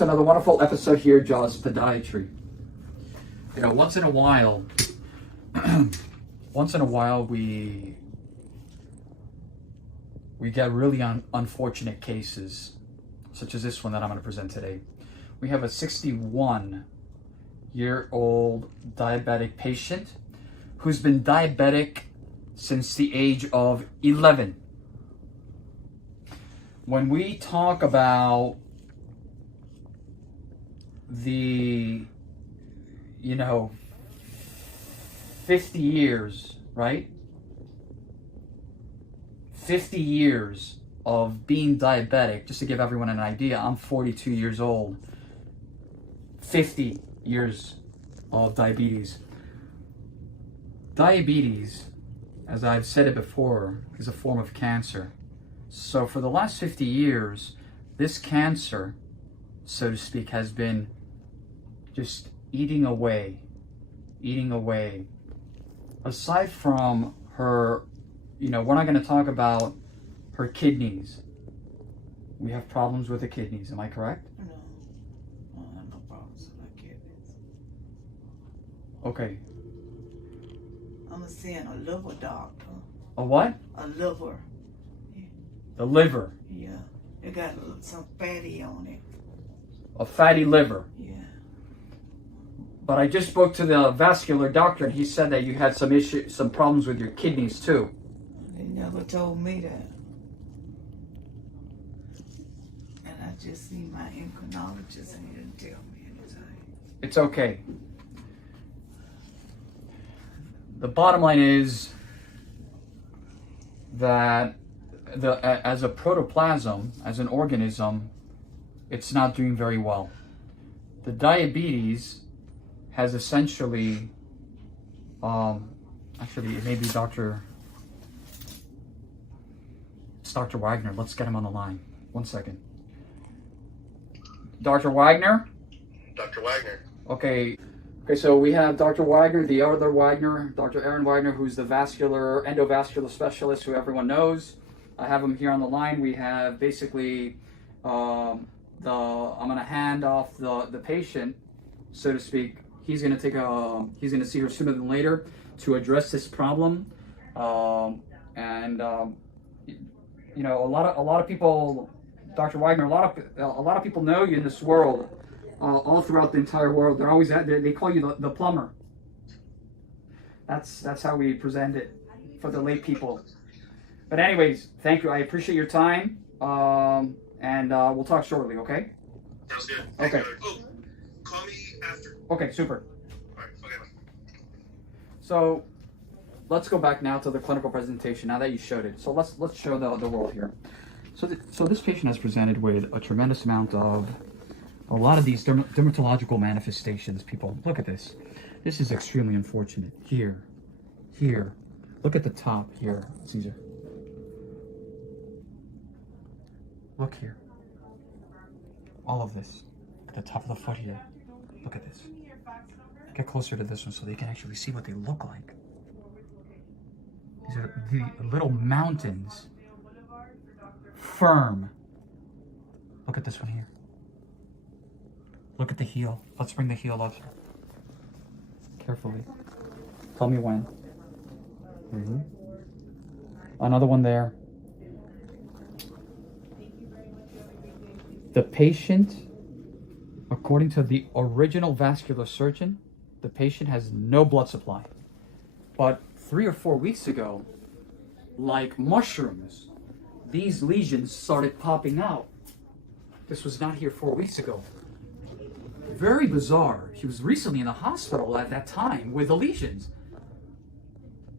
Another wonderful episode here, Jaws Podiatry. You know, once in a while we get really unfortunate cases, such as this one that I'm going to present today. We have a 61-year-old diabetic patient who's been diabetic since the age of 11. When we talk about the 50 years, right? 50 years of being diabetic. Just to give everyone an idea, I'm 42 years old. 50 years of diabetes. Diabetes, as I've said it before, is a form of cancer. So for the last 50 years, this cancer, so to speak, has been just eating away. Aside from her, we're not going to talk about her kidneys. We have problems with the kidneys, am I correct? No, I have no problems with my kidneys. Okay. I'm seeing a liver doctor. A what? A liver. The liver. Yeah. It got some fatty on it. A fatty liver. Yeah. But I just spoke to the vascular doctor, and he said that you had some problems with your kidneys too. They never told me that. And I just seen my endocrinologist, and he didn't tell me anything. It's okay. The bottom line is that as a protoplasm, as an organism, it's not doing very well. The diabetes has essentially, actually it may be it's Dr. Wagner. Let's get him on the line. 1 second. Dr. Wagner? Dr. Wagner. Okay, so we have Dr. Wagner, the other Wagner, Dr. Aaron Wagner, who's the endovascular specialist who everyone knows. I have him here on the line. We have basically, I'm going to hand off the patient, so to speak. He's going to see her sooner than later to address this problem. A lot of people, Dr. Wagner, a lot of people know you in this world, all throughout the entire world. They're always they call you the plumber. That's how we present it for the lay people. But anyways, thank you. I appreciate your time. And we'll talk shortly, okay? Sounds good. Okay. Oh, call me after. Okay, super. All right. Okay. Bye. So let's go back now to the clinical presentation. Now that you showed it, so let's show the world here. So this patient has presented with a tremendous amount of a lot of these dermatological manifestations. People, look at this. This is extremely unfortunate. Here. Look at the top here, Caesar. Look here. All of this. At the top of the foot here. Look at this. Get closer to this one so they can actually see what they look like. These are the little mountains. Firm. Look at this one here. Look at the heel. Let's bring the heel up. Carefully. Tell me when. Another one there. The patient, according to the original vascular surgeon, the patient has no blood supply. But 3 or 4 weeks ago, like mushrooms, these lesions started popping out. This was not here 4 weeks ago. Very bizarre. She was recently in the hospital at that time with the lesions.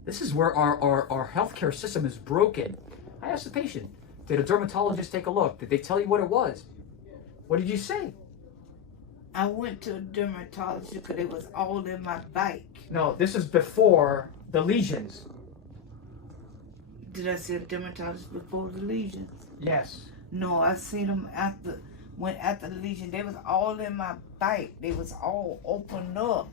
This is where our healthcare system is broken. I asked the patient, did a dermatologist take a look? Did they tell you what it was? What did you say? I went to a dermatologist because it was all in my bike. No, this is before the lesions. Did I see a dermatologist before the lesions? Yes. No, I seen them after the lesion. They was all in my bike. They was all opened up.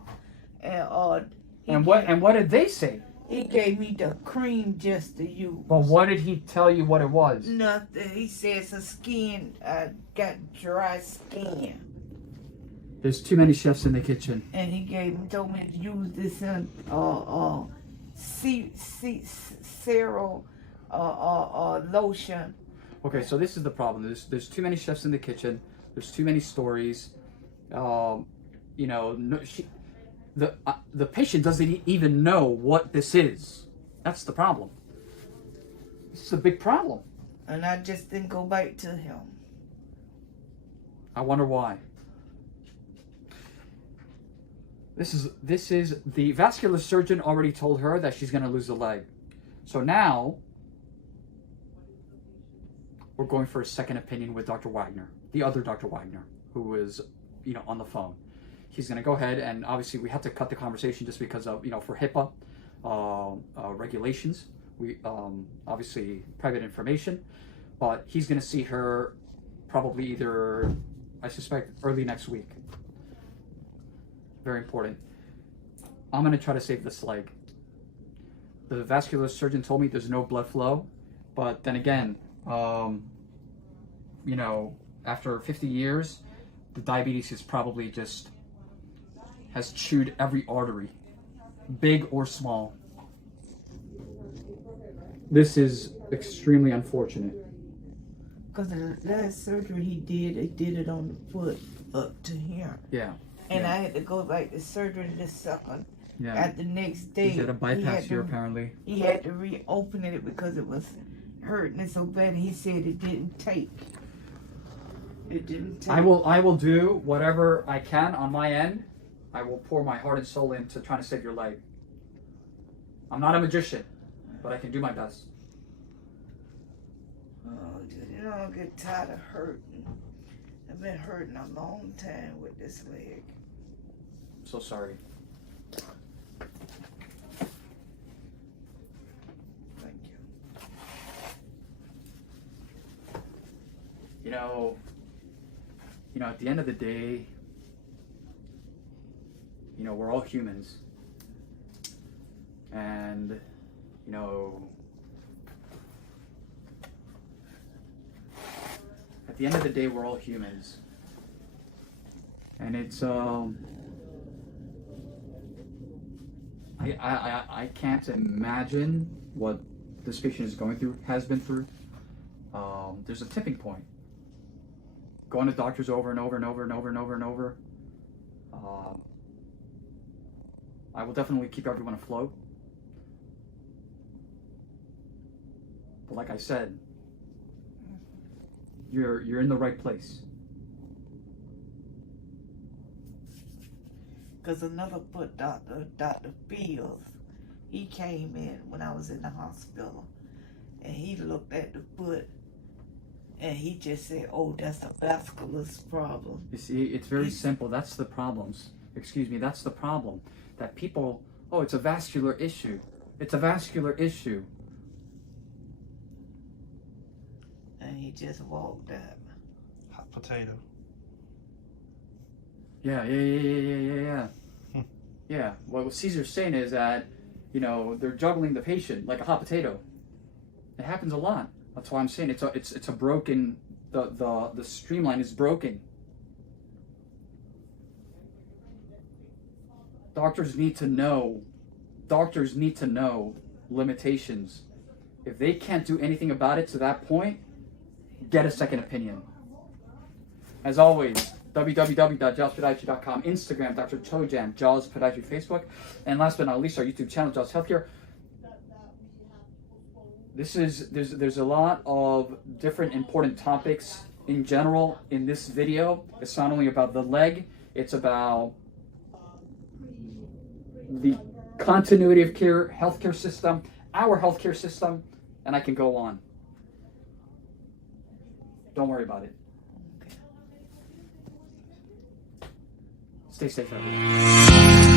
And what did they say? He gave me the cream just to use. But what did he tell you what it was? Nothing. He says the skin got dry skin. There's too many chefs in the kitchen. And he told me to use this serum lotion. Okay, so this is the problem. There's too many chefs in the kitchen. There's too many stories. You know, the patient doesn't even know what this is. That's the problem. This is a big problem. And I just didn't go back to him. I wonder why. This is the vascular surgeon already told her that she's going to lose a leg. So now we're going for a second opinion with Dr. Wagner, the other Dr. Wagner, who is, you know, on the phone. He's going to go ahead, and obviously we have to cut the conversation just because of, you know, for HIPAA regulations. We obviously private information, but he's going to see her probably either, I suspect, early next week. Very important. I'm going to try to save this leg. The vascular surgeon told me there's no blood flow, but then again, you know, after 50 years, the diabetes is probably just has chewed every artery, big or small. This is extremely unfortunate. Because the last surgery he did it on the foot up to here. Yeah. And yeah. I had to go back to surgery the second. Yeah. At the next day. He had a bypass here apparently. He had to reopen it because it was hurting it so bad. And he said it didn't take. It didn't take. I will do whatever I can on my end. I will pour my heart and soul into trying to save your leg. I'm not a magician, but I can do my best. Oh, you know, I get tired of hurting. I've been hurting a long time with this leg. I'm so sorry. Thank you. You know, at the end of the day, you know, we're all humans. And, you know, at the end of the day, we're all humans. And it's, I can't imagine what this patient is going through, has been through. There's a tipping point. Going to doctors over and over and over and over and over and over. I will definitely keep everyone afloat. But like I said, you're in the right place. Because another foot doctor, Dr. Fields, he came in when I was in the hospital, and he looked at the foot, and he just said, "Oh, that's a vascular problem." You see, it's very simple. That's the problems. Excuse me, that's the problem. That people, oh, it's a vascular issue. It's a vascular issue. And he just walked up. Hot potato. Yeah. Yeah, what Caesar's saying is that, you know, they're juggling the patient like a hot potato. It happens a lot. That's why I'm saying it's a broken, the streamline is broken. Doctors need to know limitations. If they can't do anything about it to that point, get a second opinion. As always, www.jawspodiatry.com, Instagram, Dr. Chojan, Jaws Podiatry, Facebook, and last but not least, our YouTube channel, Jaws Healthcare. There's a lot of different important topics in general in this video. It's not only about the leg, it's about the continuity of care, healthcare system, our healthcare system, and I can go on. Don't worry about it. Stay safe, everyone.